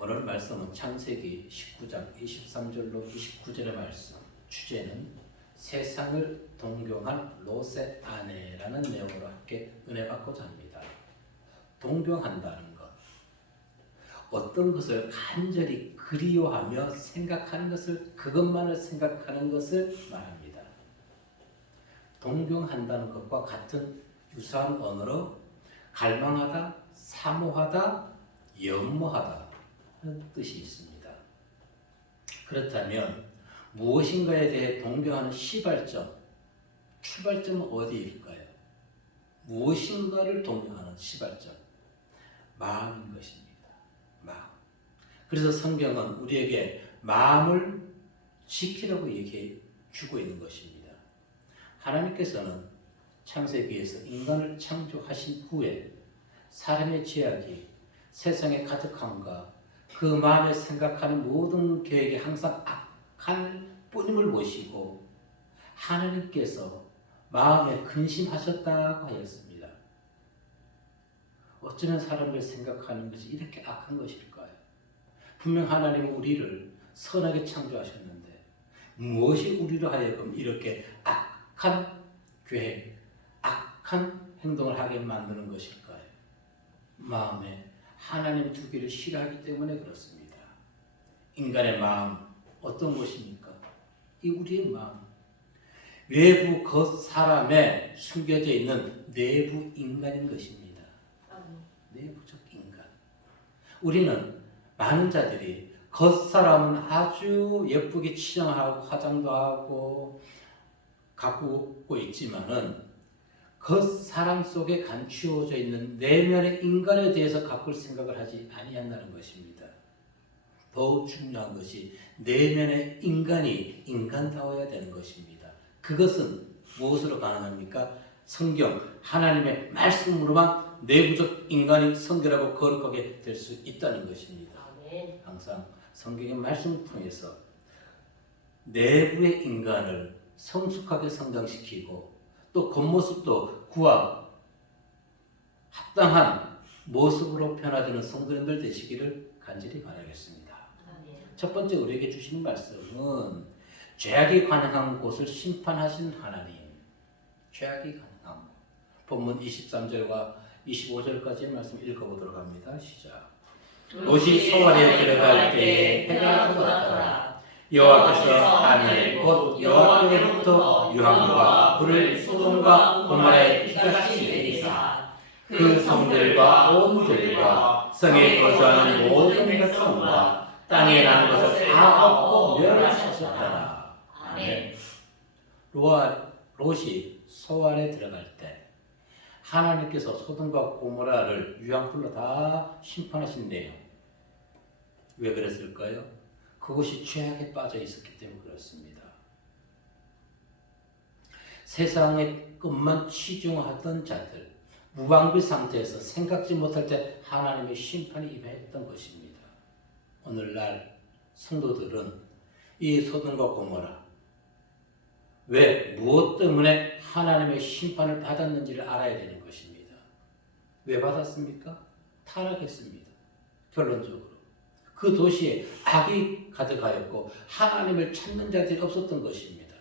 오늘 말씀은 창세기 19장 23절로 29절의 말씀. 주제는 세상을 동경한 롯의 아내라는 내용으로 함께 은혜 받고자 합니다. 동경한다는 것, 어떤 것을 간절히 그리워하며 생각하는 것을, 그것만을 생각하는 것을 말합니다. 동경한다는 것과 같은 유사한 언어로 갈망하다, 사모하다, 연모하다 하는 뜻이 있습니다. 그렇다면 무엇인가에 대해 동경하는 시발점, 출발점은 어디일까요? 무엇인가를 동경하는 시발점, 마음인 것입니다. 마음. 그래서 성경은 우리에게 마음을 지키라고 얘기해 주고 있는 것입니다. 하나님께서는 창세기에서 인간을 창조하신 후에 사람의 죄악이 세상에 가득함과 그 마음에 생각하는 모든 계획이 항상 악한 뿐임을 모시고 하나님께서 마음에 근심하셨다고 하였습니다. 어쩌면 사람을 생각하는 것이 이렇게 악한 것일까요? 분명 하나님은 우리를 선하게 창조하셨는데 무엇이 우리로 하여금 이렇게 악한 계획, 악한 행동을 하게 만드는 것일까요? 마음에 하나님 두기를 싫어하기 때문에 그렇습니다. 인간의 마음 어떤 것입니까? 이 우리의 마음, 외부 겉 사람에 숨겨져 있는 내부 인간인 것입니다. 내부적 인간. 우리는 많은 자들이 겉 사람은 아주 예쁘게 치장하고 화장도 하고 가꾸고 있지만은 그 사람 속에 감추어져 있는 내면의 인간에 대해서 가꿀 생각을 하지 아니한다는 것입니다. 더욱 중요한 것이 내면의 인간이 인간다워야 되는 것입니다. 그것은 무엇으로 가능합니까? 성경, 하나님의 말씀으로만 내부적 인간이 성결하고 거룩하게 될 수 있다는 것입니다. 항상 성경의 말씀을 통해서 내부의 인간을 성숙하게 성장시키고 또 겉모습도 그와 합당한 모습으로 변화되는 성도님들 되시기를 간절히 바라겠습니다. 첫 번째 우리에게 주시는 말씀은 죄악이 가능한 곳을 심판하신 하나님. 죄악이 가능한 곳. 본문 23절과 25절까지의 말씀 읽어보도록 합니다. 시작. 롯이 소알에 들어갈 때에 해가 떴더라. 여호와께서 하늘 곧 여호와께로부터 유황과 불을 소돔과 고모라에 피같이 내리사 그 성들과 온 들과 성에 거주하는 모든 백성과 땅에 난 것을 다 엎고 멸하셨더라. 아멘. 롯이 소알에 들어갈 때 하나님께서 소돔과 고모라를 유황불로 다 심판하신대요. 왜 그랬을까요? 그것이 죄악에 빠져 있었기 때문에 그렇습니다. 세상의 것만 치중하던 자들, 무방비 상태에서 생각지 못할 때 하나님의 심판이 임했던 것입니다. 오늘날 성도들은 이 소돔과 고모라, 왜, 무엇 때문에 하나님의 심판을 받았는지를 알아야 되는 것입니다. 왜 받았습니까? 타락했습니다. 결론적으로. 그 도시에 악이 가득하였고 하나님을 찾는 자들이 없었던 것입니다.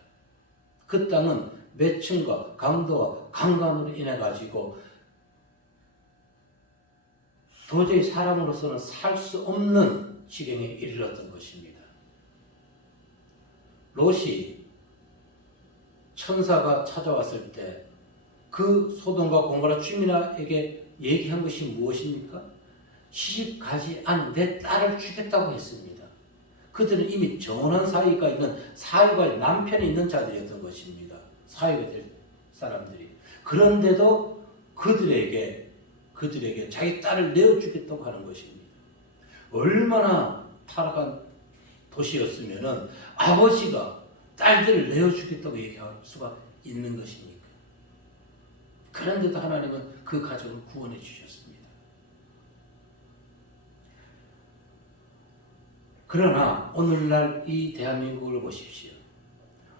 그 땅은 매춘과 강도와 강간으로 인해 가지고 도저히 사람으로서는 살 수 없는 지경에 이르렀던 것입니다. 롯이 천사가 찾아왔을 때 그 소돔과 고모라 주민에게 얘기한 것이 무엇입니까? 시집 가지 않은 내 딸을 주겠다고 했습니다. 그들은 이미 전원 사이가 있는 사유가 남편이 있는 자들이었던 것입니다. 사유가 될 사람들이. 그런데도 그들에게 자기 딸을 내어주겠다고 하는 것입니다. 얼마나 타락한 도시였으면은 아버지가 딸들을 내어주겠다고 얘기할 수가 있는 것입니까? 그런데도 하나님은 그 가족을 구원해 주셨습니다. 그러나 오늘날 이 대한민국을 보십시오.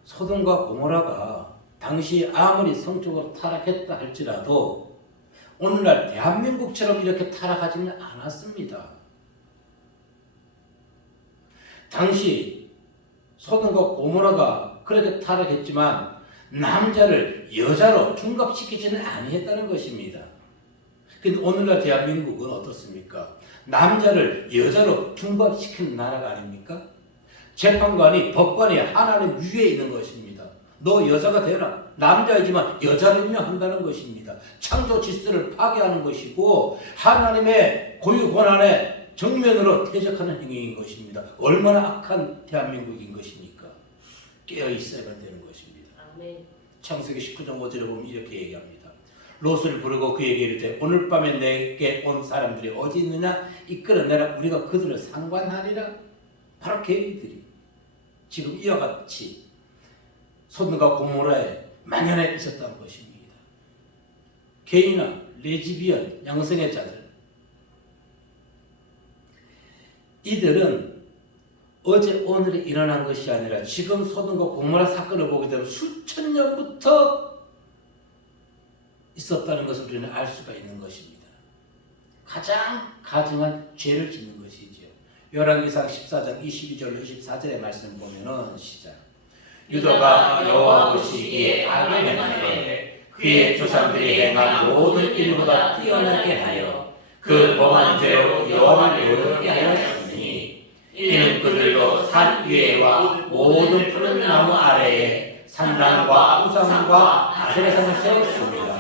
소돔과 고모라가 당시 아무리 성적으로 타락했다 할지라도 오늘날 대한민국처럼 이렇게 타락하지는 않았습니다. 당시 소돔과 고모라가 그렇게 타락했지만 남자를 여자로 둔갑시키지는 아니했다는 것입니다. 근데 오늘날 대한민국은 어떻습니까? 남자를 여자로 둔갑시키는 나라가 아닙니까? 재판관이 법관이 하나님 위에 있는 것입니다. 너 여자가 되라. 남자이지만 여자를 임명한다는 것입니다. 창조 질서를 파괴하는 것이고 하나님의 고유 권한에 정면으로 퇴적하는 행위인 것입니다. 얼마나 악한 대한민국인 것입니까? 깨어 있어야만 되는 것입니다. 아멘. 창세기 19장 5절에 보면 이렇게 얘기합니다. 롯을 부르고 그에게 이르되 오늘 밤에 내게 온 사람들이 어디 있느냐 이끌어내라 우리가 그들을 상관하리라. 바로 개인들이 지금 이와 같이 소돔과 고모라에 만연해 있었다는 것입니다. 게이나 레즈비언 양성의 자들 이들은 어제 오늘에 일어난 것이 아니라 지금 소돔과 고모라 사건을 보게 되면 수천 년부터 있었다는 것을 우리는 알 수가 있는 것입니다. 가장 가증한 죄를 짓는 것이지요. 열왕기상 14장 22절로 24절의 말씀을 보면은 시작. 유다가 여호와 보시기에 악을 행하되 그의 조상들이 행한 모든 일보다 뛰어나게 하여 그 범한 죄로 여호와를 요롭게 하였으니 이는 그들도 산 위에와 모든 푸른 나무 아래에 산당과 우상과 아세라상을 세웠습니다.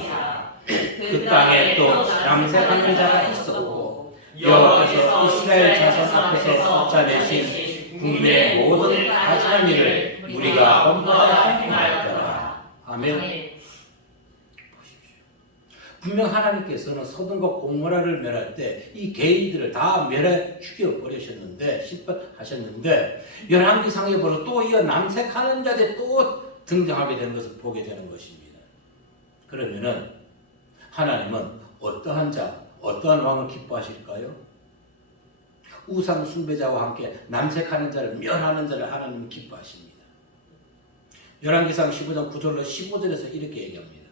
그 땅에 또 남색하는 자가 있었고 여호와께서 이스라엘 자손 앞에서 쫓아내신 국민의 모든 가증한 일을 우리가 본받아 행하였더라. 아멘. 보십시오. 분명 하나님께서는 소돔과 고모라를 멸할 때 이 개인들을 다 멸해 죽여버리셨는데 심판하셨는데 열왕기상에 보면 또 이어 남색하는 자들이 또 등장하게 되는 것을 보게 되는 것입니다. 그러면은 하나님은 어떠한 자, 어떠한 왕을 기뻐하실까요? 우상 숭배자와 함께 남색하는 자를 멸하는 자를 하나님은 기뻐하십니다. 열왕기상 15장 9절로 15절에서 이렇게 얘기합니다.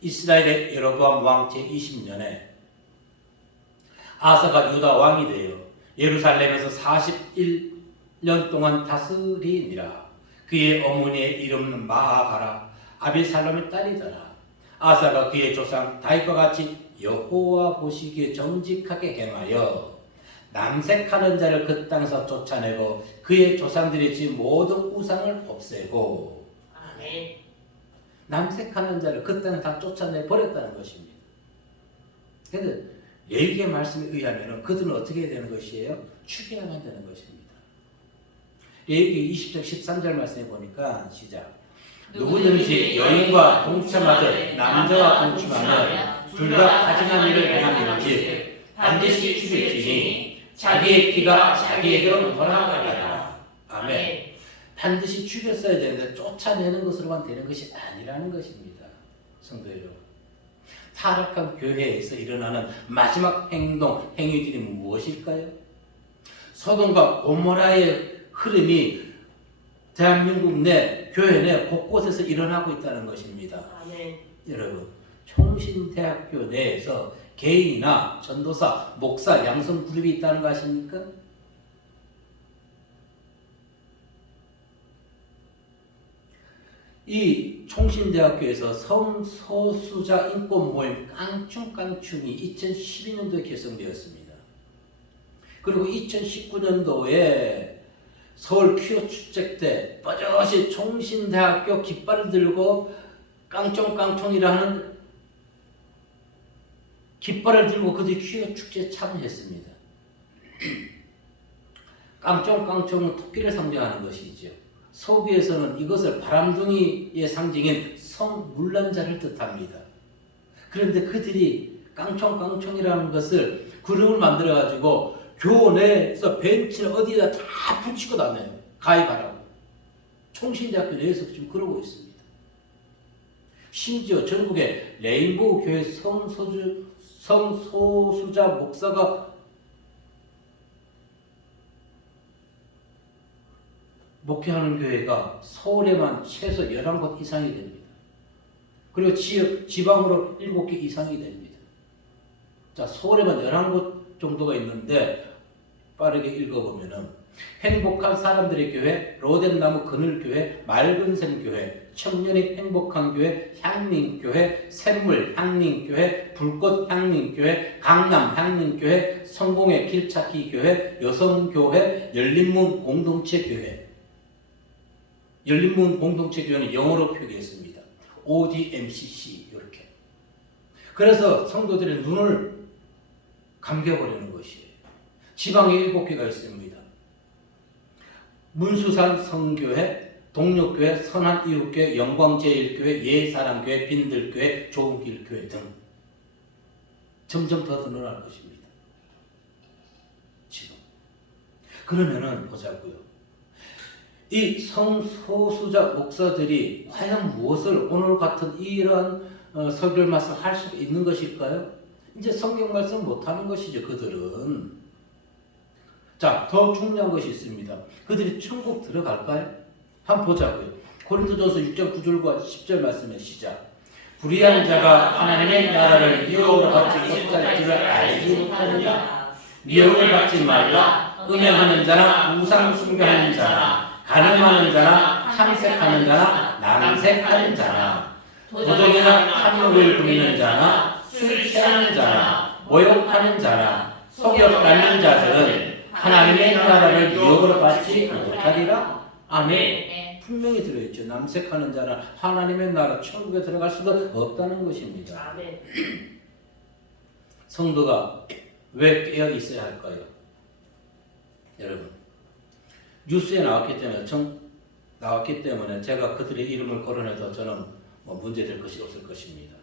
이스라엘의 여로보암 왕 제20년에 아사가 유다 왕이 되어 예루살렘에서 41년 동안 다스리니라. 그의 어머니의 이름은 마아가라 아비살롬의 딸이더라. 아사가 그의 조상 다윗과 같이 여호와 보시기에 정직하게 행하여 남색하는 자를 그 땅에서 쫓아내고 그의 조상들이 지은 모든 우상을 없애고 아멘. 남색하는 자를 그 땅에 다 쫓아내 버렸다는 것입니다. 그런데 레위기의 말씀에 의하면 그들은 어떻게 해야 되는 것이에요? 죽여야만 되는 것입니다. 레위기 20장 13절 말씀에 보니까 시작. 누구든지 여인과 동침하듯 남자와 동침하면 둘 다 가증한 일을 행하는지 반드시 죽일지니 자기의 피가 자기에게로 돌아가리라. 아멘. 반드시 죽였어야 되는데 쫓아내는 것으로만 되는 것이 아니라는 것입니다. 성도 여러분, 타락한 교회에서 일어나는 마지막 행동, 행위들이 무엇일까요? 소돔과 고모라의 흐름이 대한민국 내 교회 내 곳곳에서 일어나고 있다는 것입니다. 아멘. 여러분, 총신대학교 내에서 개인이나 전도사, 목사, 양성 그룹이 있다는 거 아십니까? 이 총신대학교에서 성소수자 인권 모임 깡충깡충이 2012년도에 개성되었습니다. 그리고 2019년도에 서울 퀴어 축제 때 버젓이 총신대학교 깃발을 들고 깡총깡총이라는 깃발을 들고 그들이 퀴어 축제에 참여했습니다. 깡총깡총은 토끼를 상징하는 것이죠. 서구에서는 이것을 바람둥이의 상징인 성물란자를 뜻합니다. 그런데 그들이 깡총깡총이라는 것을 그룹을 만들어 가지고 교내에서 벤치를 어디에다 다 붙이고 다녀요. 가입하라고. 총신대학교 내에서 지금 그러고 있습니다. 심지어 전국에 레인보우 교회 성소수자 목사가 목회하는 교회가 서울에만 최소 11곳 이상이 됩니다. 그리고 지방으로 7개 이상이 됩니다. 자, 서울에만 11곳 정도가 있는데 빠르게 읽어보면은 행복한 사람들의 교회, 로덴나무 그늘교회, 맑은샘교회, 청년이 행복한 교회, 향림교회, 샘물 향림교회, 불꽃 향림교회, 강남 향림교회, 성공의 길찾기 교회, 여성교회, 열린문 공동체 교회. 열린문 공동체 교회는 영어로 표기했습니다. ODMCC 이렇게. 그래서 성도들의 눈을 감겨버리는 것이에요. 지방에 7개가 있습니다. 문수산 성교회, 동력교회, 선한이웃교회, 영광제일교회, 예사랑교회, 빈들교회, 좋은길교회 등 점점 더 늘어날 것입니다. 지금. 그러면은 보자고요. 이 성소수자 목사들이 과연 무엇을 오늘 같은 이러한 설교 말씀을 할 수 있는 것일까요? 이제 성경 말씀 못하는 것이죠. 그들은. 자, 더 중요한 것이 있습니다. 그들이 천국 들어갈까요? 한번 보자고요. 고린도전서 6장 9절과 10절 말씀의 시작. 불의한 자가 하나님의 나라를 미혹으로 받지 못할 줄을 알지 못하느냐. 미혹을 받지 말라. 음행하는 자나 우상 숭배하는 자나 가늠하는 자나 탐색하는 자나 남색하는 자나 도적이나 탐욕을 부리는 자나 술 취하는 자나 모욕하는 자나 속였다는 자들은 하나님의 나라를 미혹으로 받지 못하리라. 아멘. 분명히 들어있죠. 남색하는 자는 하나님의 나라 천국에 들어갈 수도 없다는 것입니다. 아멘. 성도가 왜 깨어 있어야 할까요? 여러분, 뉴스에 나왔기 때문에 제가 그들의 이름을 거론해도 저는 문제될 것이 없을 것입니다.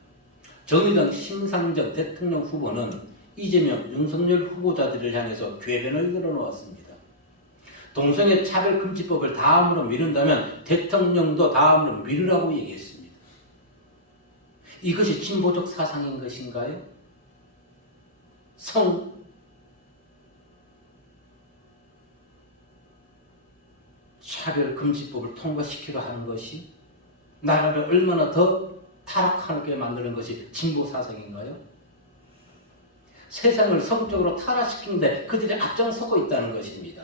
정의당 심상정 대통령 후보는 이재명, 윤석열 후보자들을 향해서 궤변을 걸어놓았습니다. 동성애 차별금지법을 다음으로 미룬다면 대통령도 다음으로 미루라고 얘기했습니다. 이것이 진보적 사상인 것인가요? 차별금지법을 통과시키려 하는 것이 나라를 얼마나 더 타락하게 만드는 것이 진보 사상인가요? 세상을 성적으로 타락시키는데 그들이 앞장서고 있다는 것입니다.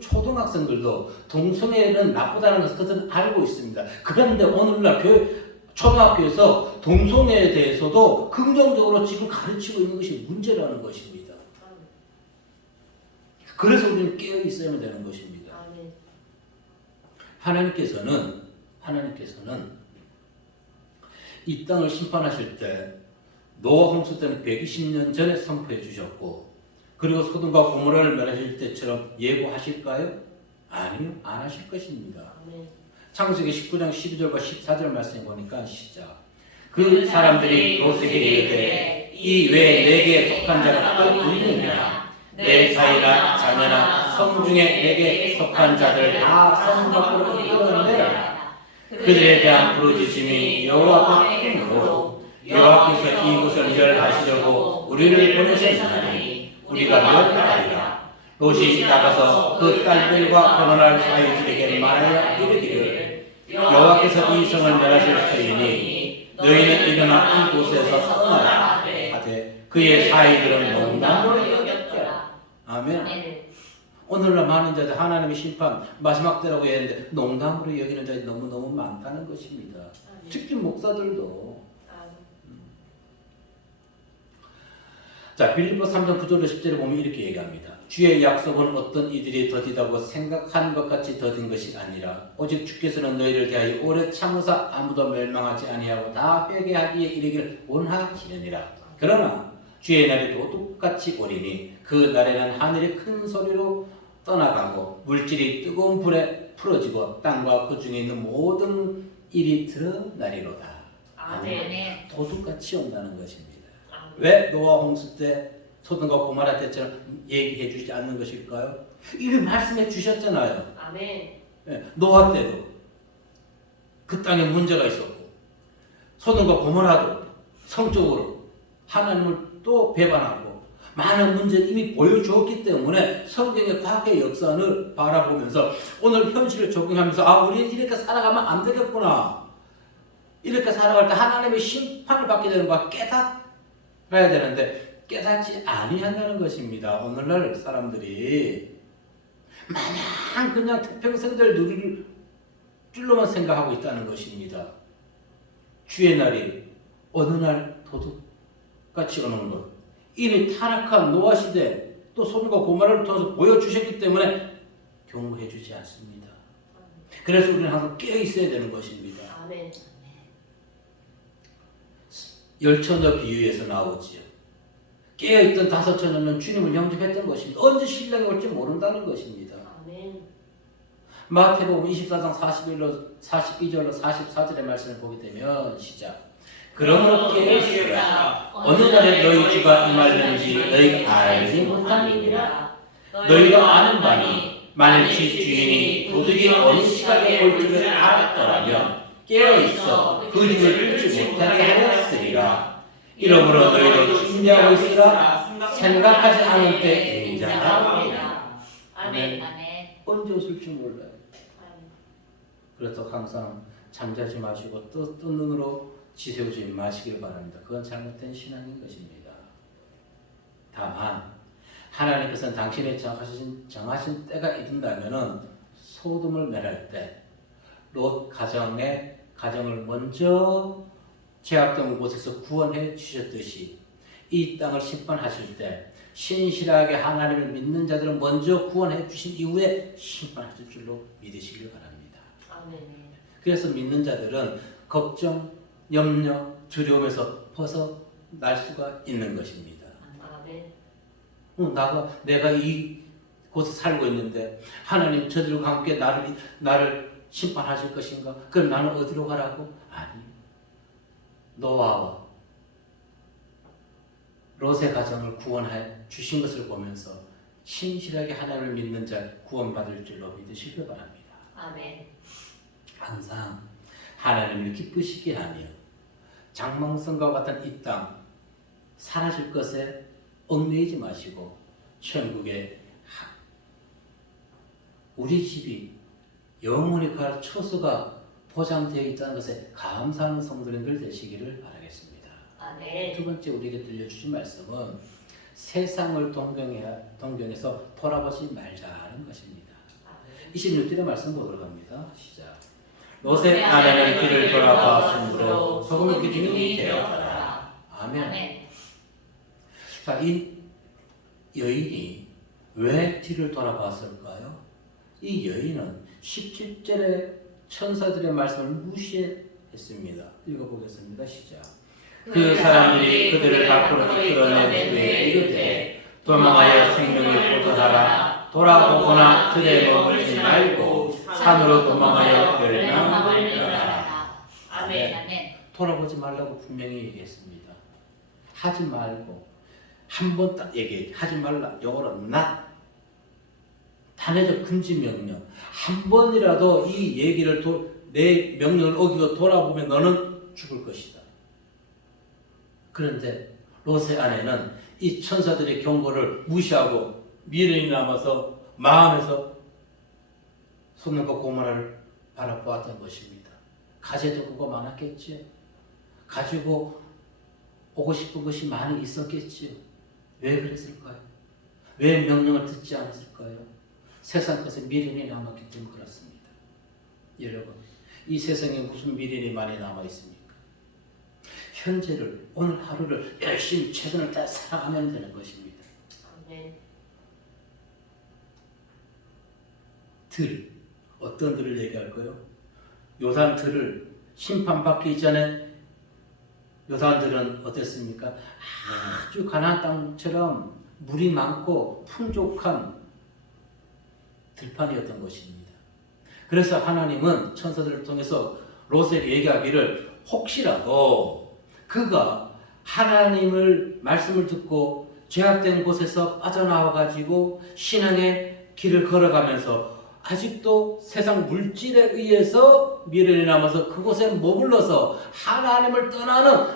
초등학생들도 동성애는 나쁘다는 것을 그들은 알고 있습니다. 그런데 오늘날 초등학교에서 동성애에 대해서도 긍정적으로 지금 가르치고 있는 것이 문제라는 것입니다. 그래서 우리는 깨어 있어야 되는 것입니다. 하나님께서는 이 땅을 심판하실 때 노아 홍수 때는 120년 전에 선포해 주셨고, 그리고 소돔과 고모라를 멸하실 때처럼 예고하실까요? 아니요, 안 하실 것입니다. 창세기 19장 12절과 14절 말씀에 보니까 시작. 그 사람들이 롯에게 이르되 이 외에 내게 속한 자가 또 있느냐? 내 사이나 자녀나 성중에 내게 속한 자들 다 성 밖으로 이끌어내라. 그들에 대한 부르짖음이 여호와 앞에 크므로 여호와께서 이곳을 멸하시려고 우리를 보내셨나니 우리가 멸하리라. 롯이 나가서 그 딸들과 결혼할 사이들에게 말하여 이르기를 여호와께서 이 성을 멸하실 터이니 너희는 일어나 이곳에서 떠나라 하되 그의 사이들은 농담으로 여겼더라. 아멘. 오늘날 많은 자들 하나님의 심판 마지막 때라고 했는데 농담으로 여기는 자들이 너무너무 많다는 것입니다. 특히 목사들도. 자, 빌립보 3장 9절로 10절에 보면 이렇게 얘기합니다. 주의 약속은 어떤 이들이 더디다고 생각한 것 같이 더딘 것이 아니라 오직 주께서는 너희를 대하여 오래 참으사 아무도 멸망하지 아니하고 다 회개하기에 이르기를 원하시느니라. 그러나 주의 날에도 똑같이 오리니 그 날에는 하늘이 큰 소리로 떠나가고 물질이 뜨거운 불에 풀어지고 땅과 그 중에 있는 모든 일이 드러나리로다. 아멘. 도둑같이 온다는 것입니다. 왜 노아 홍수 때 소돔과 고모라 때처럼 얘기해 주지 않는 것일까요? 이미 말씀해 주셨잖아요. 아멘. 노아 때도 그 땅에 문제가 있었고 소돔과 고모라도 성적으로 하나님을 또 배반하고 많은 문제를 이미 보여주었기 때문에 성경의 과거의 역사를 바라보면서 오늘 현실을 적용하면서 아, 우리는 이렇게 살아가면 안 되겠구나. 이렇게 살아갈 때 하나님의 심판을 받게 되는 거 깨달아야 되는데 깨닫지 아니한다는 것입니다. 오늘날 사람들이 마냥 그냥 태평생들 누릴 줄로만 생각하고 있다는 것입니다. 주의 날이 어느 날 도둑같이 오는 것, 이미 타락한 노아 시대 또 소돔과 고모라를 통해서 보여주셨기 때문에 경고해 주지 않습니다. 그래서 우리는 항상 깨어 있어야 되는 것입니다. 아멘. 열처녀 비유에서 나오지요. 깨어있던 5처녀는 주님을 영접했던 것입니다. 언제 신랑이 올지 모른다는 것입니다. 아멘. 마태복음 24장 42절로 44절의 말씀을 보게 되면 시작. 그러므로 깨어있으라. 어느 날에 너희 주가 임하려는지 너희가 알지 못함이니라. 너희가 아는 바니 만일 집 주인이 도둑이 어느 시각에 올 줄을 알았더라면 깨어있어 그 집을 뚫지 못하게 하였으리라. 이러므로 너희도 준비하고 있으라. 생각하지 않을 때 인자하리라. 아멘. 언제 웃을지 몰라요. 그래서 항상 잠자지 마시고 뜬 눈으로 지새우지 마시길 바랍니다. 그건 잘못된 신앙인 것입니다. 다만 하나님께서는 당신의 정하신 때가 이른다면은 소돔을 멸할 때 롯 가정을 먼저 제약된 곳에서 구원해 주셨듯이 이 땅을 심판하실 때 신실하게 하나님을 믿는 자들은 먼저 구원해 주신 이후에 심판하실 줄로 믿으시길 바랍니다. 아멘. 그래서 믿는 자들은 걱정, 염려, 두려움에서 벗어날 수가 있는 것입니다. 아멘. 내가 이 곳에 살고 있는데 하나님 저들과 함께 나를 심판하실 것인가? 그럼 나는 어디로 가라고? 아니, 노아와 롯의 가정을 구원해 주신 것을 보면서 신실하게 하나님을 믿는 자 구원받을 줄로 믿으시길 바랍니다. 아멘. 항상 하나님을 기쁘시게 하며 장망성과 같은 이 땅 사라질 것에 얽매이지 마시고 천국에 우리 집이 영원히 갈 처소가 보장되어 있다는 것에 감사하는 성도님들 되시기를 바라겠습니다. 아멘. 두 번째 우리에게 들려주신 말씀은 세상을 동경해서 돌아보지 말자는 것입니다. 26절의 말씀 보도록 합니다. 시작. 롯의 아내는 뒤를 돌아보았으므로 소금의 기둥이 되었더라. 아멘. 자, 이 여인이 왜 뒤를 돌아봤을까요? 이 여인은 17절의 천사들의 말씀을 무시했습니다. 읽어보겠습니다. 시작. 그 사람들이 그들을 밖으로 이끌어낸 후에 이르되 도망하여 생명을 보존하라. 돌아보거나 들에 머물지 말고 산으로 도망하여 멸망을 면하라. 아멘. 돌아보지 말라고 분명히 얘기했습니다. 하지 말고 한 번 딱 얘기해. 하지 말라. 영어로 not. 단회적 금지 명령. 한 번이라도 이 얘기를 내 명령을 어기고 돌아보면 너는 죽을 것이다. 그런데 롯의 아내는 이 천사들의 경고를 무시하고 미련이 남아서 마음에서 소돔과 고모라를 바라보았던 것입니다. 가재도 그거 많았겠지요. 가지고 오고 싶은 것이 많이 있었겠지요. 왜 그랬을까요? 왜 명령을 듣지 않았을까요? 세상 것에 미련이 남았기 때문에 그렇습니다. 여러분, 이 세상에 무슨 미련이 많이 남아 있습니까? 현재를, 오늘 하루를 열심히 최선을 다해 살아가면 되는 것입니다. 아멘. 어떤 들을 얘기할까요? 요단들을 심판받기 전에 요단들은 어땠습니까? 아주 가나안 땅처럼 물이 많고 풍족한 들판이었던 것입니다. 그래서 하나님은 천사들을 통해서 롯에게 얘기하기를 혹시라도 그가 하나님을 말씀을 듣고 죄악된 곳에서 빠져나와 가지고 신앙의 길을 걸어가면서 아직도 세상 물질에 의해서 미련이 남아서 그곳에 머물러서 하나님을 떠나는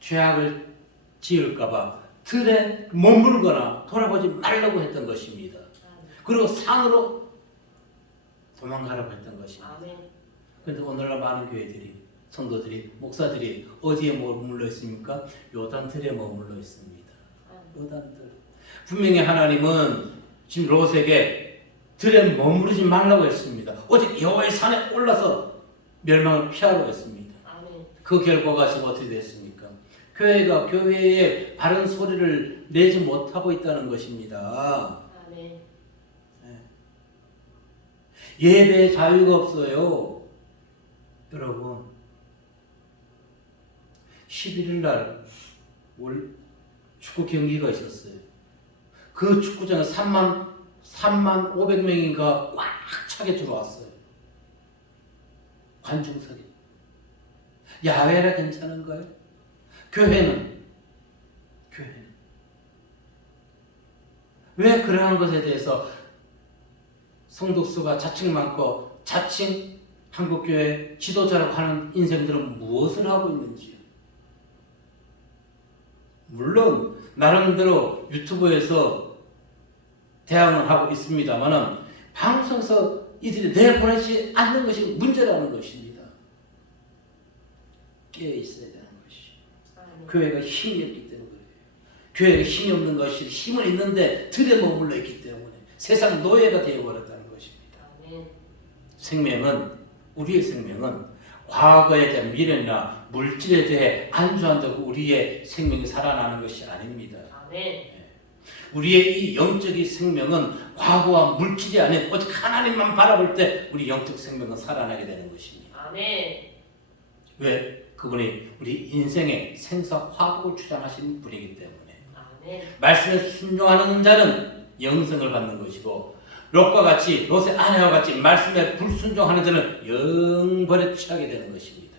죄악을 지을까봐 들에 머물거나 돌아보지 말라고 했던 것입니다. 그리고 산으로 도망가라고 했던 것입니다. 그런데 오늘날 많은 교회들이, 성도들이, 목사들이 어디에 머물러 있습니까? 요단 들에 머물러 있습니다. 의단들. 분명히 하나님은 지금 롯에게 들에 머무르지 말라고 했습니다. 오직 여호와의 산에 올라서 멸망을 피하라고 했습니다. 아멘. 그 결과가 지금 어떻게 됐습니까? 교회가 교회에 바른 소리를 내지 못하고 있다는 것입니다. 아멘. 예배에 자유가 없어요. 여러분 11일 날 축구 경기가 있었어요. 그 축구장에 3만 500명인가 꽉 차게 들어왔어요. 관중석에. 야외라 괜찮은가요? 교회는 왜 그러한 것에 대해서 성도수가 자칭 많고 자칭 한국교회 지도자라고 하는 인생들은 무엇을 하고 있는지요? 물론 나름대로 유튜브에서 대항을 하고 있습니다만은 방송에서 이들이 내보내지 않는 것이 문제라는 것입니다. 깨어 있어야 되는 것이. 아멘. 교회가 힘이 없기 때문에 그래요. 교회가 힘이 없는 것이 힘은 있는데 들에 머물러 있기 때문에 세상 노예가 되어버렸다는 것입니다. 아멘. 우리의 생명은 과거에 대한 미련이나 물질에 대해 안주한다고 우리의 생명이 살아나는 것이 아닙니다. 아멘. 우리의 이 영적인 생명은 과거와 물질이 아닌 오직 하나님만 바라볼 때 우리 영적 생명은 살아나게 되는 것입니다. 아멘. 왜? 그분이 우리 인생의 생사 화복을 주장하신 분이기 때문에. 아멘. 말씀에 순종하는 자는 영생을 받는 것이고 롯과 같이 롯의 아내와 같이 말씀에 불순종하는 자는 영벌에 취하게 되는 것입니다.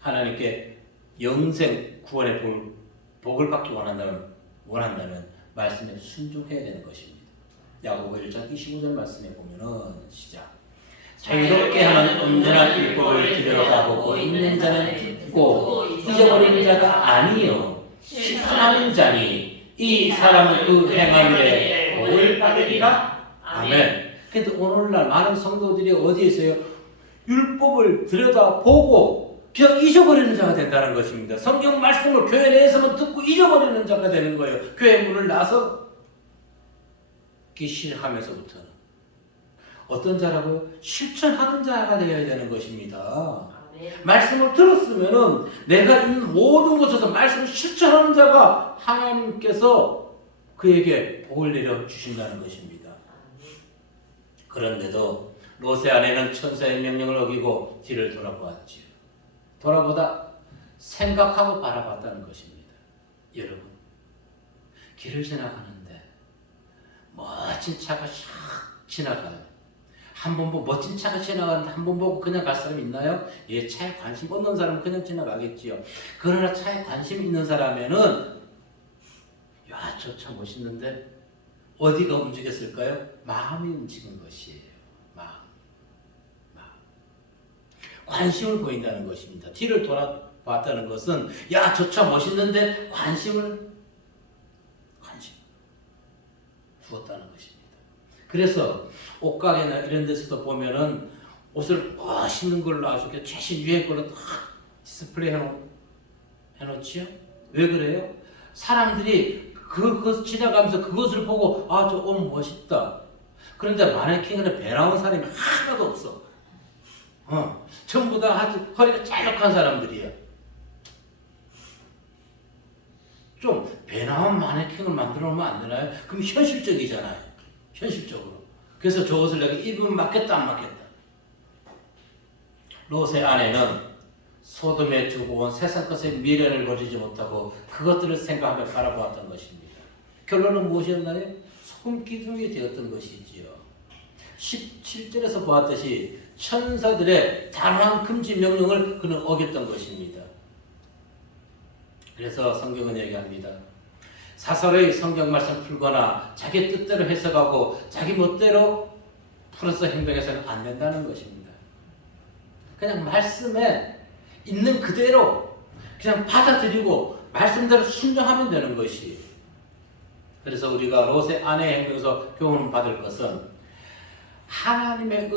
하나님께 영생 구원의 복을 받기 원한다면 말씀에 순종해야 되는 것입니다. 야고보 1장 25절 말씀에 보면은 시작. 자유롭게 하는 온전한 율법을 기대어가고 있는 자는 듣고 잊어버리는 자가 아니요 실천하는 자니 이 사람은 그 행한 일에 복을 받으리라. 아멘. 근데 오늘날 많은 성도들이 어디에 있어요? 율법을 들여다보고 그냥 잊어버리는 자가 된다는 것입니다. 성경 말씀을 교회 내에서만 듣고 잊어버리는 자가 되는 거예요. 교회 문을 나서기 시작하면서부터는. 어떤 자라고요? 실천하는 자가 되어야 되는 것입니다. 아멘. 말씀을 들었으면은 내가 있는 모든 곳에서 말씀을 실천하는 자가 하나님께서 그에게 복을 내려 주신다는 것입니다. 그런데도 롯의 아내는 천사의 명령을 어기고 뒤를 돌아보았지요. 돌아보다 생각하고 바라봤다는 것입니다. 여러분, 길을 지나가는데 멋진 차가 샥 지나가요. 한 번 보고 멋진 차가 지나가는데 한 번 보고 그냥 갈 사람 있나요? 예, 차에 관심 없는 사람은 그냥 지나가겠지요. 그러나 차에 관심 있는 사람에는 야, 저 차 멋있는데 어디가 움직였을까요? 마음이 움직인 것이에요. 마음. 관심을 보인다는 것입니다. 뒤를 돌아봤다는 것은 야, 저 차 멋있는데 관심 두었다는 것입니다. 그래서 옷가게나 이런 데서도 보면은 옷을 멋있는 걸로 아주 최신 유행 걸로 딱 디스플레이 해놓지요? 왜 그래요? 사람들이 그것 지나가면서 그것을 보고 아, 저 옷 멋있다. 그런데 마네킹에 배 나온 사람이 하나도 없어. 전부 다 아주 허리가 짤록한 사람들이야. 좀 배 나온 마네킹을 만들어 놓으면 안 되나요? 그럼 현실적이잖아요. 현실적으로. 그래서 저 옷을 내가 입으면 맞겠다 안 맞겠다. 롯의 아내는 소돔에 두고 온 세상 것에 미련을 버리지 못하고 그것들을 생각하며 바라보았던 것입니다. 결론은 무엇이었나요? 소금 기둥이 되었던 것이지요. 17절에서 보았듯이 천사들의 단호한 금지 명령을 그는 어겼던 것입니다. 그래서 성경은 얘기합니다. 사설의 성경 말씀 풀거나 자기 뜻대로 해석하고 자기 멋대로 풀어서 행동해서는 안 된다는 것입니다. 그냥 말씀에 있는 그대로 그냥 받아들이고 말씀대로 순종하면 되는 것이. 그래서 우리가 롯의 아내의 행동에서 교훈을 받을 것은 하나님의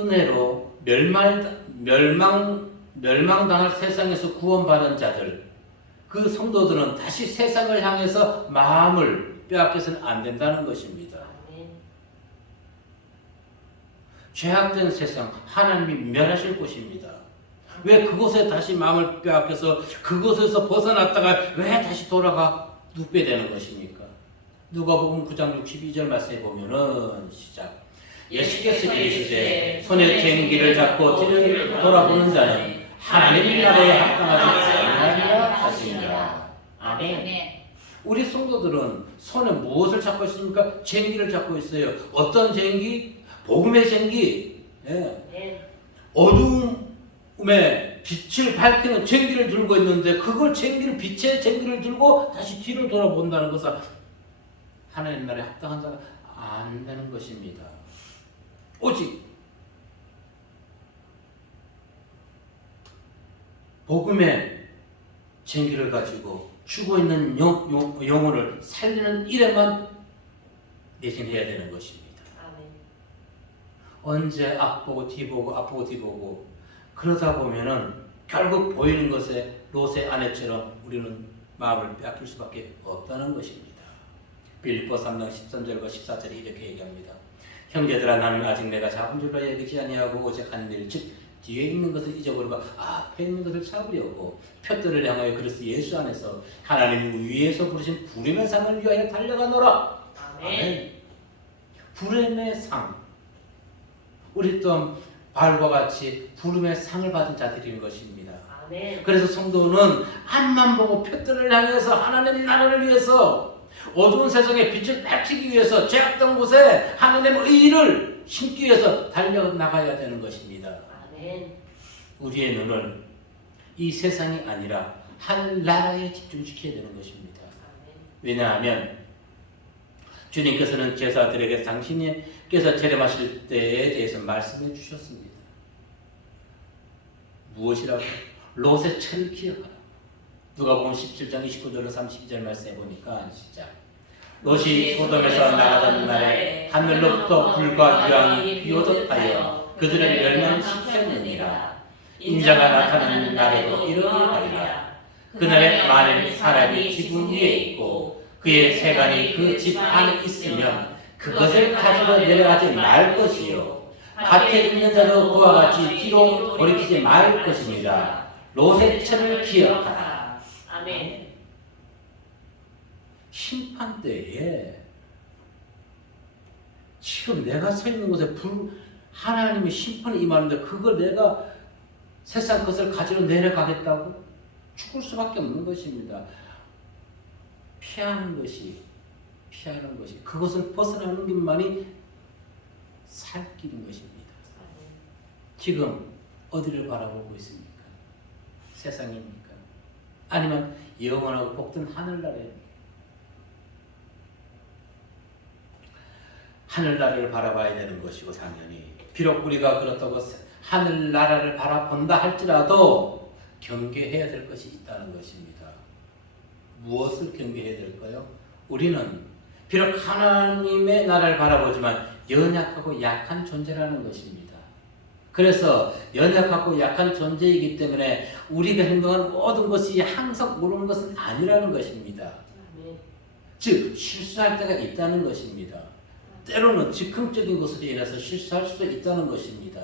멸망당할 세상에서 구원받은 자들, 그 그 성도들은 다시 세상을 향해서 마음을 빼앗겨서는 안 된다는 것입니다. 아멘. 죄악된 세상 하나님이 멸하실 것입니다. 왜 그곳에 다시 마음을 빼앗겨서 그곳에서 벗어났다가 왜 다시 돌아가 눕게 되는 것입니까? 누가복음 9장 62절 말씀에 보면은 시작. 예수께서 이르시되 손에 쟁기를 잡고 뒤를 돌아보는 자는 하나님 나라에 합당하지 아니하리라 하시니라. 아멘. 아멘. 우리 성도들은 손에 무엇을 잡고 있습니까? 쟁기를 잡고 있어요. 어떤 쟁기? 복음의 쟁기. 예. 아멘. 어두움에 빛을 밝히는 쟁기를 들고 있는데 그걸 빛의 쟁기를 들고 다시 뒤를 돌아본다는 것은 하나님 나라에 합당한 자가 안 되는 것입니다. 오직 복음의 쟁기를 가지고 죽어있는 영혼을 살리는 일에만 매진해야 되는 것입니다. 아멘. 언제 앞보고 뒤보고 앞보고 뒤보고 그러다 보면은 결국 보이는 것에 롯의 아내처럼 우리는 마음을 빼앗길 수밖에 없다는 것입니다. 빌립보 3장 13절과 14절에 이렇게 얘기합니다. 형제들아 나는 아직 내가 잡은 줄로 여기지 아니하고 오직 한 일 즉 뒤에 있는 것을 잊어버리고 앞에 있는 것을 잡으려고 표들을 향하여 그리스도 예수 안에서 하나님 위에서 부르신 부름의 상을 위하여 달려가노라. 아멘. 부름의 상. 우리 또한 바울과 같이 부름의 상을 받은 자들인 것입니다. 아멘. 그래서 성도는 앞만 보고 표들을 향해서 하나님 나라를 위해서 어두운 세상에 빛을 밝히기 위해서 죄악된 곳에 하나님의 의를 심기 위해서 달려나가야 되는 것입니다. 아멘. 우리의 눈을 이 세상이 아니라 하늘나라에 집중시켜야 되는 것입니다. 아멘. 왜냐하면 주님께서는 제사들에게 당신께서 재림하실 때에 대해서 말씀해 주셨습니다. 무엇이라고? 롯의 철을 기억하라. 누가복음 17장 29절로 32절 말씀해 보니까 시작. 롯이 소돔에서 나가던 날에 하늘로부터 불과 유황이 비오듯 하여 그들을 멸망시켰느니라. 인자가 나타나는 날에도 이러기 하리라. 그날에 많은 사람이 지붕 위에 있고 그의 세간이 그 집 안에 있으면 그것을 가지고 내려가지 말 것이요 밭에 있는 자도 그와 같이 뒤로 돌이키지 말 것입니다. 롯의 철을 기억하라. 아멘. 심판 때에 지금 내가 서 있는 곳에 하나님의 심판이 임하는데 그걸 내가 세상 것을 가지러 내려가겠다고? 죽을 수밖에 없는 것입니다. 피하는 것이 그것을 벗어나는 것만이 살 길인 것입니다. 아멘. 지금 어디를 바라보고 있습니까? 세상입니까? 아니면 영원하고 복된 하늘나라입니까? 하늘나라를 바라봐야 되는 것이고 당연히 비록 우리가 그렇다고 하늘나라를 바라본다 할지라도 경계해야 될 것이 있다는 것입니다. 무엇을 경계해야 될까요? 우리는 비록 하나님의 나라를 바라보지만 연약하고 약한 존재라는 것입니다. 그래서 연약하고 약한 존재이기 때문에 우리가 행동하는 모든 것이 항상 옳은 것은 아니라는 것입니다. 아멘. 즉 실수할 때가 있다는 것입니다. 때로는 즉흥적인 것으로 인해서 실수할 수도 있다는 것입니다.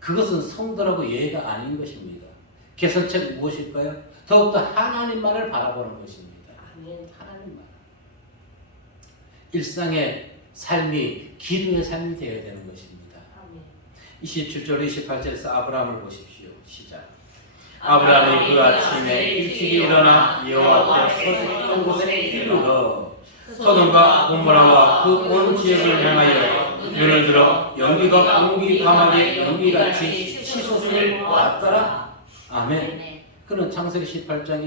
그것은 성도라고 예의가 아닌 것입니다. 개선책 무엇일까요? 더욱더 하나님만을 바라보는 것입니다. 아멘. 하나님만. 일상의 삶이 기도의 삶이 되어야 되는 것입니다. 아멘. 27절 28절에서 아브라함을 보십시오. 시작. 아브라함이 그 아침에 일찍이 일어나 여호와 앞에 서있던 곳에 이르러 소돔과 고모라와 그 온 지역을 향하여 눈을 들어 연기가 공기 가마에 연기같이 치솟음을 보았더라. 아멘. 그는 창세기 18장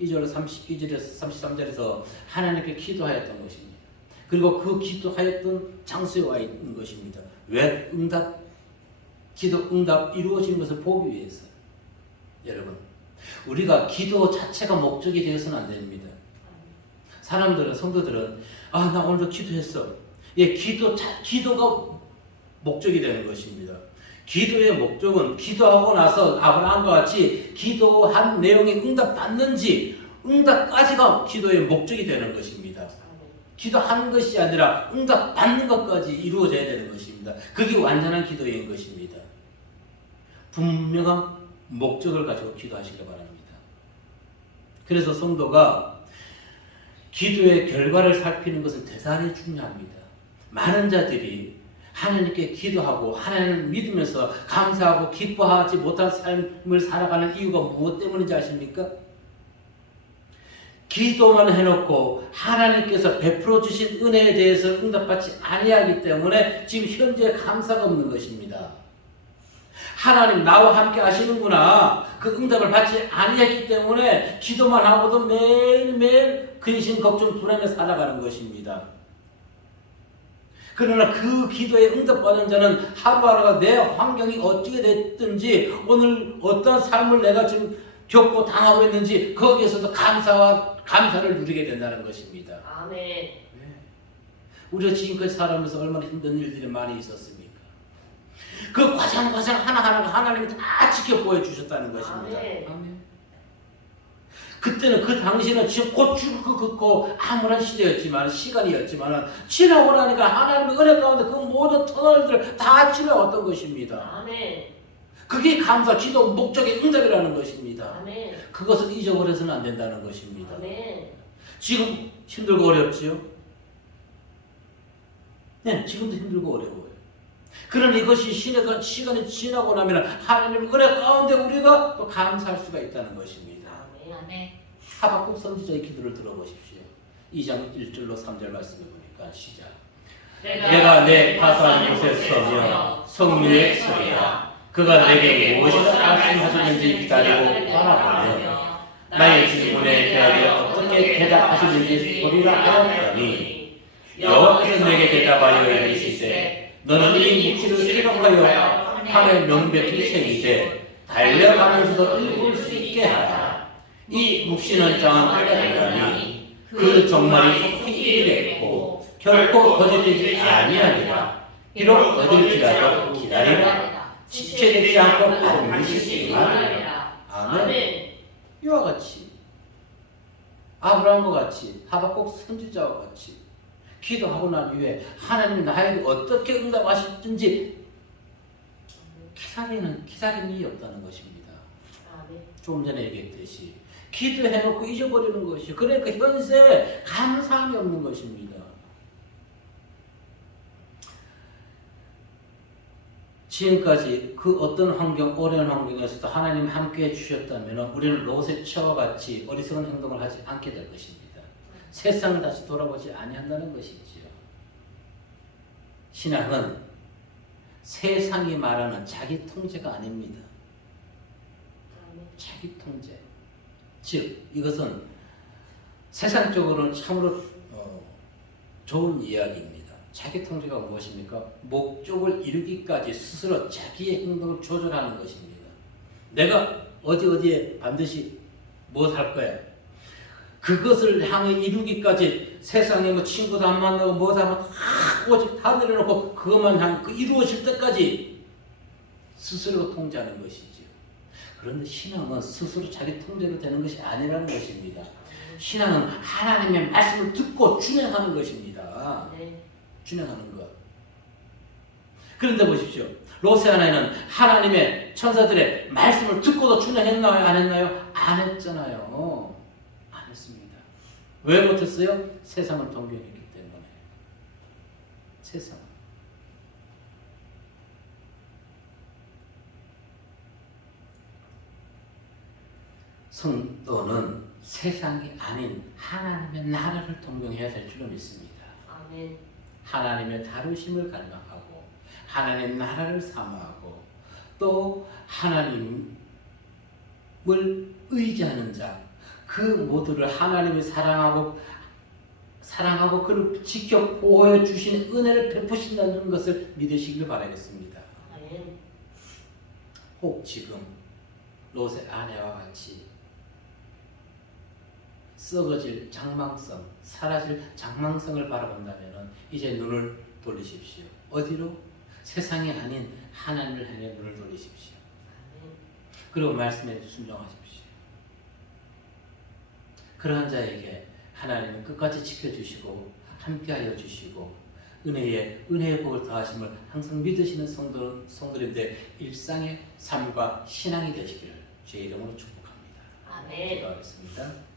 2절로 33절에서 하나님께 기도하였던 것입니다. 그리고 그 기도하였던 장소에 와 있는 것입니다. 왜? 기도 응답 이루어지는 것을 보기 위해서. 여러분, 우리가 기도 자체가 목적이 되어서는 안 됩니다. 사람들은, 성도들은 나 오늘도 기도했어. 예, 기도가 목적이 되는 것입니다. 기도의 목적은 기도하고 나서 아브라함과 같이 기도한 내용이 응답받는지 응답까지가 기도의 목적이 되는 것입니다. 기도하는 것이 아니라 응답받는 것까지 이루어져야 되는 것입니다. 그게 완전한 기도인 것입니다. 분명한 목적을 가지고 기도하시기 바랍니다. 그래서 성도가 기도의 결과를 살피는 것은 대단히 중요합니다. 많은 자들이 하나님께 기도하고 하나님을 믿으면서 감사하고 기뻐하지 못한 삶을 살아가는 이유가 무엇 때문인지 아십니까? 기도만 해놓고 하나님께서 베풀어 주신 은혜에 대해서 응답받지 아니하기 때문에 지금 현재 감사가 없는 것입니다. 하나님 나와 함께 하시는구나. 그 응답을 받지 아니했기 때문에 기도만 하고도 매일매일 근심, 걱정, 불안에 살아가는 것입니다. 그러나 그 기도에 응답받은 자는 하루하루가 내 환경이 어떻게 됐든지 오늘 어떤 삶을 내가 지금 겪고 당하고 있는지 거기에서도 감사를 누리게 된다는 것입니다. 아멘. 우리가 지금까지 살아가면서 얼마나 힘든 일들이 많이 있었습니까? 그 과정 하나하나가 하나님이 다 지켜 보여주셨다는 것입니다. 아멘. 그때는 그 당시는 지금 곧 죽을 것 같고 암울한 시대였지만 시간이었지만 지나고 나니까 하나님의 은혜 가운데 그 모든 터널들을 다 지나왔던 것입니다. 아멘. 그게 감사, 기도, 목적의 응답이라는 것입니다. 아멘. 그것을 잊어버려서는 안 된다는 것입니다. 아멘. 지금 힘들고 어렵지요? 네, 지금도 힘들고 어려워요. 그러나 이것이 시간이 지나고 나면 하나님의 은혜 가운데 우리가 또 감사할 수가 있다는 것입니다. 아멘. 하박국 선지자의 기도를 들어보십시오. 2장 1절로 3절 말씀해 보니까 시작. 내가 내 파산 곳에 서며 성류에 서리라. 그가 내게 무엇이라 말씀하셨는지 기다리고 바라보며 나의 질문에 대하여 어떻게 대답하시는지 보리라 하였더니 여호와께서 내게 대답하여 이르시되 너는 이 묵시를 기록하여 판에 명백히 새기되 달려가면서도 읽을 수 있게 하라. 이 묵시는 정한 때가 되더니 그 종말이 속히 이르겠고 결코 거짓되지 아니하리라. 비록 얻을지라도 기다리라. 지체되지 않고 반드시 이루리라. 아멘. 이와 같이 아브라함과 같이 하박국 선지자와 같이 기도하고 난 이후에 하나님 나에게 어떻게 응답하실지 기다림이 없다는 것입니다. 조금 전에 얘기했듯이 기도해놓고 잊어버리는 것이요. 그러니까 현세에 감사함이 없는 것입니다. 지금까지 그 어떤 어려운 환경에서도 하나님 함께 해주셨다면 우리는 롯의 처와 같이 어리석은 행동을 하지 않게 될 것입니다. 세상을 다시 돌아보지 아니한다는 것이지요. 신앙은 세상이 말하는 자기 통제가 아닙니다. 자기 통제. 즉 이것은 세상적으로는 참으로 좋은 이야기입니다. 자기 통제가 무엇입니까? 목적을 이루기까지 스스로 자기의 행동을 조절하는 것입니다. 내가 어디에 반드시 무엇 할 거야. 그것을 향해 이루기까지 세상에 뭐 친구도 안 만나고 뭐도 안 만나고 오직 다 내려놓고 그것만 향해 이루어질 때까지 스스로 통제하는 것이지요. 그런데 신앙은 스스로 자기 통제로 되는 것이 아니라는 것입니다. 신앙은 하나님의 말씀을 듣고 준행하는 것입니다. 준행하는 것. 그런데 보십시오. 롯의 아내는 하나님의 천사들의 말씀을 듣고도 준행했나요? 안 했나요? 안 했잖아요. 안 했습니다. 왜 못했어요? 세상을 동경했기 때문에. 세상. 성도는 세상이 아닌 하나님의 나라를 동경해야 될 줄로 믿습니다. 아멘. 하나님의 다루심을 갈망하고 하나님의 나라를 사모하고 또 하나님을 의지하는 자, 그 모두를 하나님이 사랑하고 그를 지켜 보호해 주시는 은혜를 베푸신다는 것을 믿으시길 바라겠습니다. 아멘. 혹 지금 롯의 아내와 같이 썩어질 장망성, 사라질 장망성을 바라본다면 이제 눈을 돌리십시오. 어디로? 세상이 아닌 하나님을 향해 눈을 돌리십시오. 아멘. 그리고 말씀에 순종하십시오. 그러한 자에게 하나님은 끝까지 지켜주시고 함께하여 주시고 은혜의 복을 더하심을 항상 믿으시는 성도님들 일상의 삶과 신앙이 되시기를 주의 이름으로 축복합니다. 아멘. 기도하겠습니다.